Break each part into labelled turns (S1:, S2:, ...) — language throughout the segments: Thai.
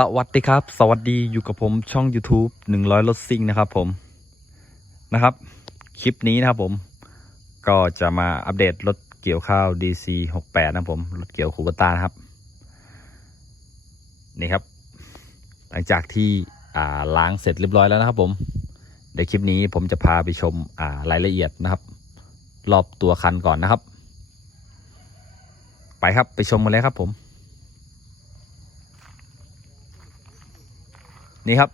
S1: สวัสดีครับ สวัสดีอยู่กับผมช่อง YouTube 100รถซิ่งนะครับผมนะครับ คลิปนี้นะครับผม ก็จะมาอัปเดตรถเกี่ยวข้าว DC 68นะครับผมรถเกี่ยวคูบตานะครับ นี่ครับ หลังจากที่อ่าล้างเสร็จเรียบร้อยแล้วนะครับ ผม เดี๋ยวคลิปนี้ผมจะพาไปชมอ่ารายละเอียดนะครับ รอบตัวคันก่อนนะครับ ไปครับไปชมกันเลยครับผม นี่ครับ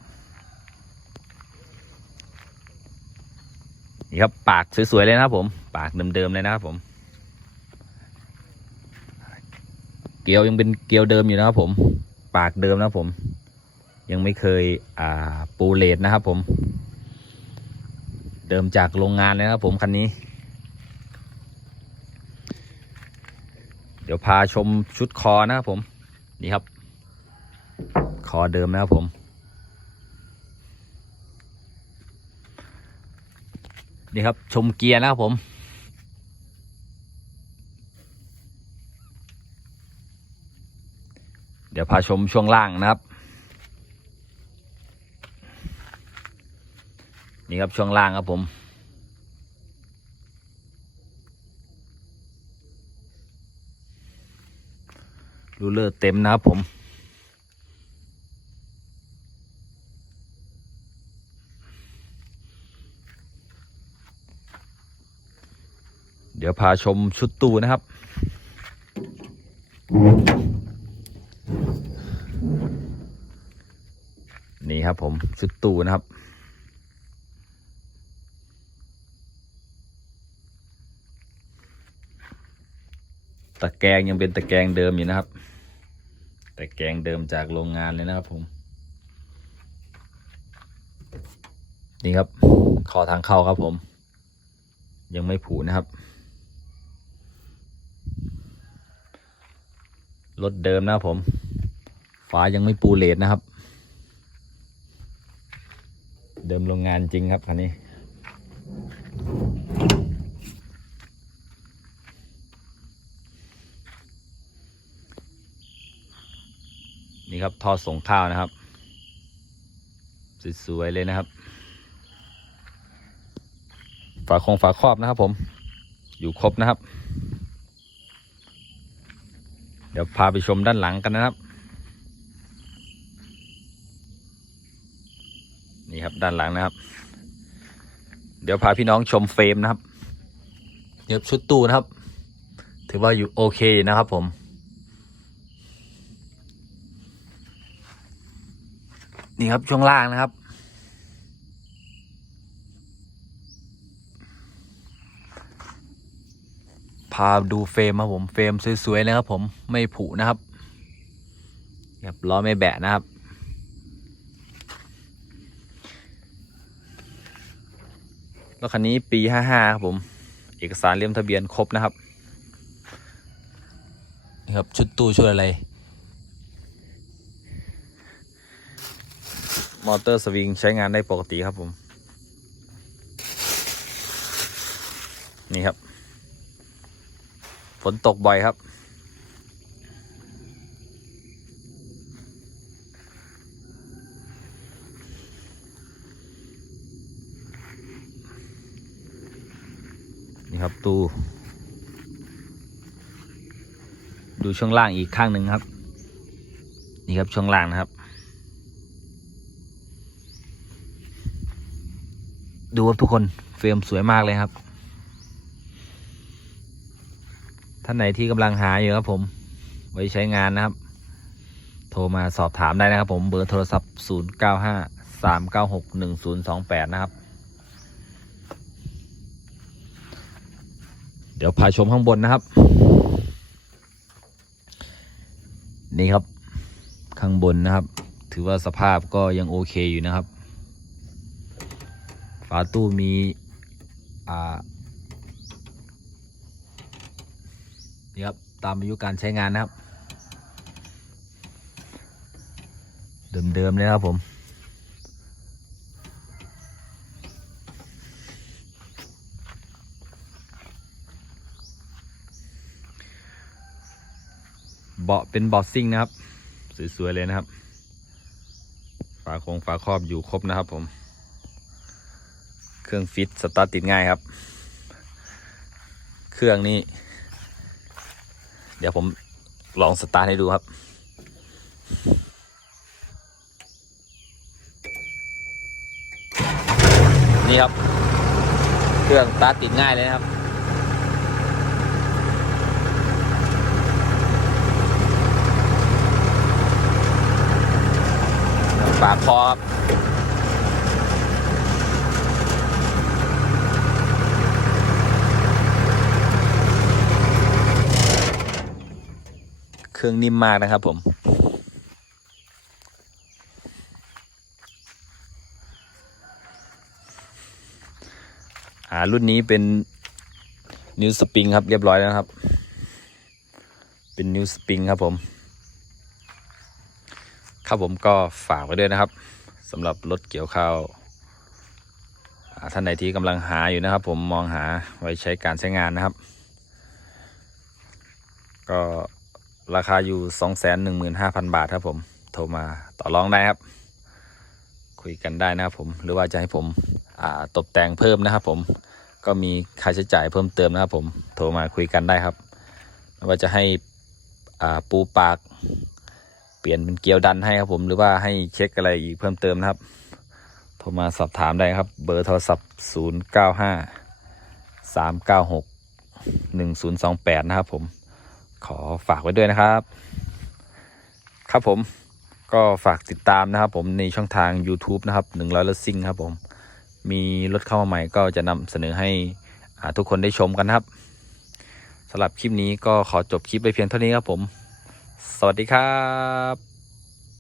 S1: นี่ครับปากสวยๆเลยนะครับผม ปากเดิมๆเลยนะครับผม เกลียวยังเป็นเกลียวเดิมอยู่นะครับผม ปากเดิมนะครับผม ยังไม่เคยอ่าปูเลดนะครับผม เดิมจากโรงงานเลยนะครับผมคันนี้ เดี๋ยวพาชมชุดคอนะครับผม นี่ครับ คอเดิมนะครับผม นี่ครับ ชมเกียร์นะครับผมเดี๋ยวพาชมช่วงล่างนะครับ นี่ครับช่วงล่างครับผม รูเลอร์เต็มนะครับผม เดี๋ยวพาชมชุดตู้นะครับ นี่ครับผมชุดตู้นะครับตะแกรงยังเป็นตะแกรงเดิมอยู่นะครับ ตะแกรงเดิมจากโรงงานเลยนะครับผม นี่ครับ ขอทางเข้าครับผม ยังไม่ผูนะครับ รถเดิมนะผม ฝายังไม่ปูเลดนะครับ เดิมโรงงานจริงครับคันนี้ นี่ครับท่อส่งข้าวนะครับ สวยๆเลยนะครับ ฝาคงฝาครอบนะครับผม อยู่ครบนะครับ เดี๋ยวพาไปชมด้านหลังกันนะครับ นี่ครับด้านหลังนะครับ เดี๋ยวพาพี่น้องชมเฟรมนะครับเดี๋ยวชุดตู้นะครับ ถือว่าอยู่โอเคนะครับผมนี่ครับช่วงล่างนะครับ พาดูเฟรมครับผมเฟรมสวยๆเลยครับผมไม่ผุนะครับครับล้อไม่แบะนะครับรถคันนี้ปีห้าห้าครับผม เอกสารเลี่ยมทะเบียนครบนะครับนี่ครับ ชุดตู้ชุดอะไร มอเตอร์สวิงใช้งานได้ปกติครับผม นี่ครับ ฝนตกบ่อยครับ นี่ครับตูดูช่วงล่างอีกข้างหนึ่งครับ นี่ครับช่วงล่างนะครับ ดูครับทุกคนเฟรมสวยมากเลยครับ ท่านไหนที่กำลังหาอยู่ครับผม ไว้ใช้งานนะครับ โทรมาสอบถามได้นะครับผมเบอร์โทรศัพท์ 0 9 5 3 9 6 1 0 2 8 นะครับ เดี๋ยวพาชมข้างบนนะครับ นี่ครับข้างบนนะครับ ถือว่าสภาพก็ยังโอเคอยู่นะครับ ฝาตู้มีอ่า นี่ครับตามอายุการใช้งานนะครับ เดิมๆเลยครับผม เบาะเป็นเบาะซิ่งนะครับ สวย ๆ เลยนะครับ ฝาโครงฝาครอบอยู่ครบนะครับผม เครื่องฟิตสตาร์ทติดง่ายครับ เครื่องนี้ เดี๋ยวผมลองสตาร์ทให้ดูครับ นี่ครับ เครื่องสตาร์ทติดง่ายเลยนะครับฝาคอครับ เครื่องนิ่มมากนะครับ ผมอารุ่นนี้เป็นนิวสปริงครับเรียบร้อยแล้วครับ เป็นนิวสปริงครับผม ครับผมก็ฝากไว้ด้วยนะครับสำหรับรถเกี่ยวข้าวท่านใดที่กำลังหาอยู่นะครับ ผมมองหาไว้ใช้การใช้งานนะครับ ก็ ราคาอยู่สองแสนหนึ่งหมื่นห้าพันบาทครับผม โทรมาต่อรองได้ครับ คุยกันได้นะครับผมหรือว่าจะให้ผมตกแต่งเพิ่มนะครับผมก็มีค่าใช้จ่ายเพิ่มเติมนะครับผมโทรมาคุยกันได้ครับไม่ว่าจะให้ปูปาก เปลี่ยนเป็นเกลียวดันให้ครับผม หรือว่าให้เช็คอะไรอีกเพิ่มเติมนะครับ โทรมาสอบถามได้ครับ เบอร์โทรศัพท์ 0 9 5 3 9 6 1 0 2 8 นะครับผม ขอฝากไว้ด้วยนะครับ ครับผมก็ฝากติดตามนะครับผมในช่องทาง YouTube นะครับ100รถซิ่งครับผมมีรถเข้ามาใหม่ก็จะนำเสนอให้ทุกคนได้ชมกันครับสำหรับคลิปนี้ก็ขอจบคลิปไปเพียงเท่านี้ครับผม สวัสดีครับ